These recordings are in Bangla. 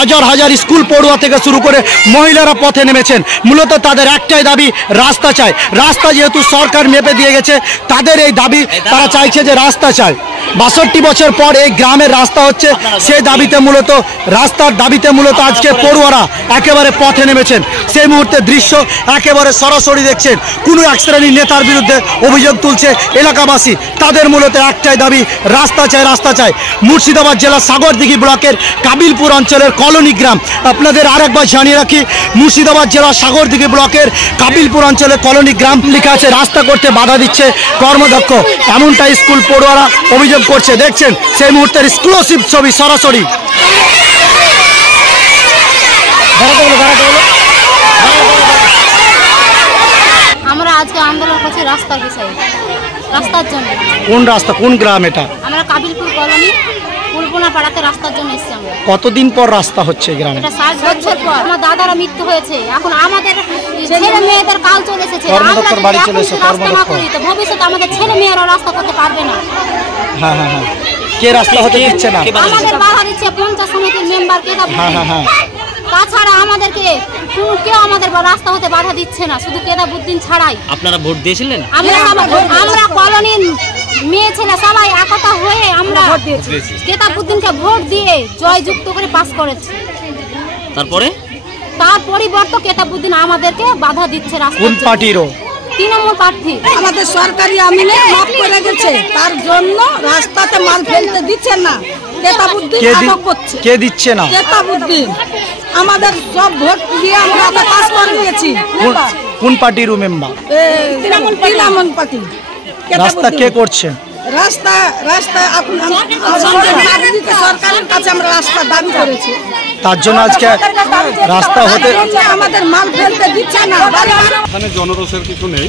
হাজার হাজার স্কুল পড়ুয়া থেকে শুরু করে মহিলারা পথে নেমেছেন। মূলত তাদের একটাই দাবি, রাস্তা চাই। রাস্তা যেহেতু সরকার মেপে দিয়ে গেছে, তাদের এই দাবি, তারা চাইছে যে রাস্তা চাই। 62 বছর পর এই গ্রামের রাস্তা হচ্ছে, সেই দাবিতে মূলত রাস্তার দাবিতে মূলত আজকে পড়ুয়ারা একেবারে পথে নেমেছেন। সেই মুহূর্তে দৃশ্য একেবারে সরাসরি দেখছেন। কোনো এক শ্রেণীর নেতার বিরুদ্ধে অভিযোগ তুলছে এলাকাবাসী। তাদের মূলত একটাই দাবি, রাস্তা চাই, রাস্তা চাই। মুর্শিদাবাদ জেলার সাগরদিঘি ব্লকের কাবিলপুর অঞ্চলের কলোনি গ্রাম। আপনাদের আরেকবার জানিয়ে রাখি, মুর্শিদাবাদ জেলার সাগরদিঘি ব্লকের কাবিলপুর অঞ্চলের কলোনি গ্রাম লেখা আছে রাস্তা করতে বাধা দিচ্ছে কর্মদক্ষ, এমনটাই স্কুল পড়ুয়ারা অভিযোগ করছে। দেখছেন সেই মুহূর্তের এক্সক্লুসিভ ছবি সরাসরি। আমরা আজকে আন্দোলন করছি রাস্তার বিষয়ে, রাস্তার জন্য। কোন রাস্তা, কোন গ্রাম এটা? আমরা কাবিলপুর কলোনি পুলপুনা পাড়াতে রাস্তার জন্য এসেছি আমরা। কতদিন পর রাস্তা হচ্ছে গ্রামে? এটা 60 বছর পর। আমার দাদারা মৃত্যু হয়েছে, এখন আমাদের ছেলে মেয়েদের কাল চলে এসেছে। আমরা রাস্তা না করি তো ভবিষ্যতে আমাদের ছেলে মেয়েরা রাস্তা করতে পারবে না। হ্যাঁ হ্যাঁ হ্যাঁ। কে রাস্তা হতে দিচ্ছে না? আমাদের বাধা দিচ্ছে পঞ্চায়েত সমিতির মেম্বার কে। হ্যাঁ হ্যাঁ হ্যাঁ। তাছাড়া আমাদেরকে কেউ আমাদের রাস্তা হতে বাধা দিচ্ছে না, শুধু কেদাবুদ্দিন ছাড়াই। আপনারা ভোট দিয়েছিলেন? আমরা কলোনির মেয়ে ছেলে সবাই একতা হয়ে আমরা কেদাবুদ্দিনকে ভোট দিয়ে জয়যুক্ত করে পাস করেছি। তার পরিবর্তে কেদাবুদ্দিন আমাদেরকে বাধা দিচ্ছে রাস্তা। কোন পার্টিরও? তৃণমূল প্রার্থী। আমাদের সরকারি আমিনে মাফ করে গেছে, তার জন্য রাস্তাতে মাল ফেলতে দিচ্ছে না। কেদাবুদ্দিন আটক করছে। কে দিচ্ছে না? কেদাবুদ্দিন আমাদের সব ভোট দিয়ে আমরা পাস করে নিয়েছি। কোন পার্টির মেম্বার? তৃণমূল পার্টি। রাস্তা কে করছে? রাস্তা রাস্তা সরকারের কাছে আমরা রাস্তা দাবি করেছি, তার জন্য আজকে রাস্তা হতে আমাদের মাল ফেলতে দিচ্ছে না। এখানে জনরোষের কিছু নেই।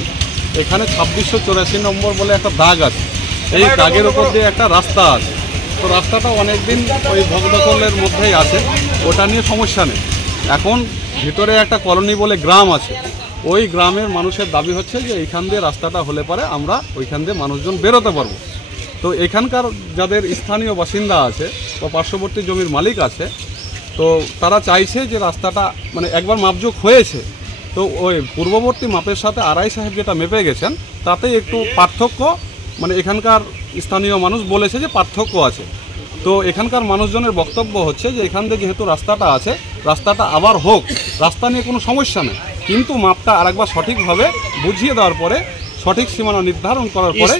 এখানে 2684 নম্বর বলে একটা দাগ আছে, এই দাগের উপর দিয়ে একটা রাস্তা আছে। তো রাস্তাটা অনেকদিন ওই ভগদখলের মধ্যেই আছে, ওটা নিয়ে সমস্যা নেই। এখন ভিতরে একটা কলোনি বলে গ্রাম আছে, ওই গ্রামের মানুষের দাবি হচ্ছে যে এইখান দিয়ে রাস্তাটা হলে পরে আমরা ওইখান দিয়ে মানুষজন বেরোতে পারবো। তো এখানকার যাদের স্থানীয় বাসিন্দা আছে বা পার্শ্ববর্তী জমির মালিক আছে, তো তারা চাইছে যে রাস্তাটা মানে একবার মাপজোক হয়েছে, তো ওই পূর্ববর্তী মাপের সাথে আরআই সাহেব যেটা মেপে গেছেন তাতে একটু পার্থক্য, মানে এখানকার স্থানীয় মানুষ বলেছে যে পার্থক্য আছে। তো এখানকার মানুষজনের বক্তব্য হচ্ছে যে এখান থেকে যেহেতু রাস্তাটা আছে, রাস্তাটা আবার হোক, রাস্তা নিয়ে কোনো সমস্যা নেই, কিন্তু মাপটা আরেকবার সঠিকভাবে বুঝিয়ে দেওয়ার পরে, সঠিক সীমানা নির্ধারণ করার পরে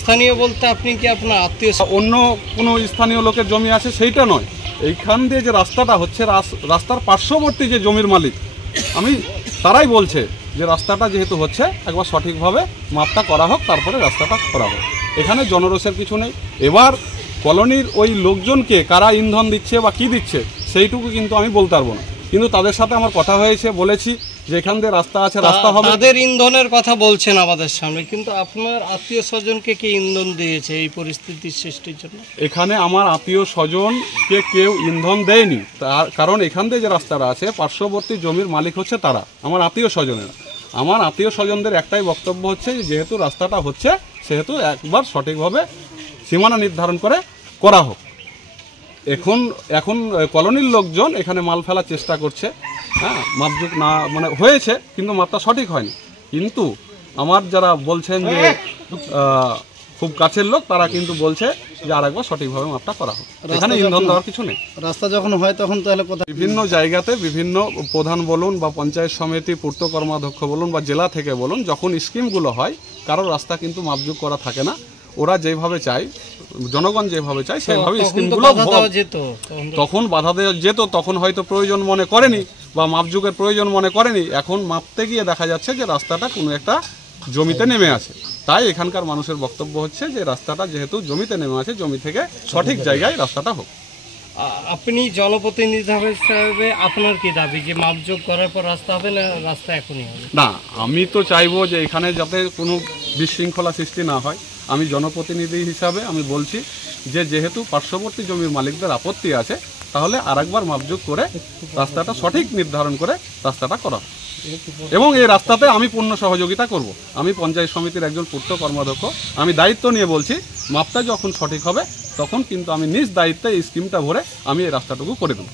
স্থানীয় বলতে আপনি কি আপনার আত্মীয় অন্য কোনো স্থানীয় লোকের জমি আছে সেইটা নয়, এইখান দিয়ে যে রাস্তাটা হচ্ছে রাস্তার পার্শ্ববর্তী যে জমির মালিক তারাই বলছে যে রাস্তাটা যেহেতু হচ্ছে একবার সঠিকভাবে মাপটা করা হোক, তারপরে রাস্তাটা করা হোক। এখানে জনরোষের কিছু নেই। এবার কলোনির ওই লোকজনকে কারা ইন্ধন দিচ্ছে বা কি দিচ্ছে সেইটুকু কিন্তু আমি বলতে পারবো না, কিন্তু তাদের সাথে আমার কথা হয়েছে, বলেছি যে এখান দিয়ে রাস্তা আছে, রাস্তা হবে। তাদের ইন্ধনের কথা বলছেন আমাদের সামনে, কিন্তু আপনার আত্মীয় স্বজনকে কি ইন্ধন দিয়েছে এই পরিস্থিতির সৃষ্টির জন্য? এখানে আমার আত্মীয় স্বজনকে কেউ ইন্ধন দেয়নি, তার কারণ এখান দিয়ে যে রাস্তাটা আছে পার্শ্ববর্তী জমির মালিক হচ্ছে তারা, আমার আত্মীয় স্বজনেরা। আমার আত্মীয় স্বজনদের একটাই বক্তব্য হচ্ছে যেহেতু রাস্তাটা হচ্ছে সেহেতু একবার সঠিকভাবে সীমানা নির্ধারণ করে করা হোক। এখন কলোনির লোকজন এখানে মাল ফেলার চেষ্টা করছে। হ্যাঁ, মাপযোগ না মানে হয়েছে কিন্তু মাপটা সঠিক হয়নি, কিন্তু আমার যারা বলছেন যে খুব কাছের লোক তারা কিন্তু বলছে যে আরেকবার সঠিকভাবে মাপটা করা হোক। এখানে ইন্ধন দেওয়ার কিছু নেই। রাস্তা যখন হয় তখন তাহলে কোথায় বিভিন্ন জায়গাতে বিভিন্ন প্রধান বলুন বা পঞ্চায়েত সমিতি পূর্ত কর্মাধ্যক্ষ বলুন বা জেলা থেকে বলুন, যখন স্কিমগুলো হয় কারোর রাস্তা কিন্তু মাপযোগ করা থাকে না, ওরা যেভাবে চায়, জনগণ যেভাবে চায় সেভাবে স্কিমগুলো তখন বাধা দেওয়া যেত, তখন হয়তো প্রয়োজন মনে করেনি বা মাপযোগের প্রয়োজন মনে করেনি। এখন মাপতে গিয়ে দেখা যাচ্ছে যে রাস্তাটা কোনো একটা জমিতে নেমে আছে, তাই এখানকার মানুষের বক্তব্য হচ্ছে যে রাস্তাটা যেহেতু জমিতে নেমে আছে, জমি থেকে সঠিক জায়গায় রাস্তাটা হোক। আপনি জনপ্রতিনিধি হিসাবে আপনার কি দাবি যে মাপযোগ করার পর রাস্তা হবে না রাস্তা এখনই হবে? না, আমি তো চাইবো যে এখানে যাতে কোনো বিশৃঙ্খলা সৃষ্টি না হয়। আমি জনপ্রতিনিধি হিসাবে আমি বলছি যে যেহেতু পার্শ্ববর্তী জমির মালিকদের আপত্তি আছে, তাহলে আরেকবার মাপযোগ করে রাস্তাটা সঠিক নির্ধারণ করে রাস্তাটা করা, এবং এই রাস্তাতে আমি পূর্ণ সহযোগিতা করব। আমি পঞ্চায়েত সমিতির একজন পূর্ত কর্মাধ্যক্ষ, আমি দায়িত্ব নিয়ে বলছি মাপটা যখন সঠিক হবে তখন কিন্তু আমি নিজ দায়িত্বে এই স্কিমটা ভরে আমি এই রাস্তাটুকু করে দেবো।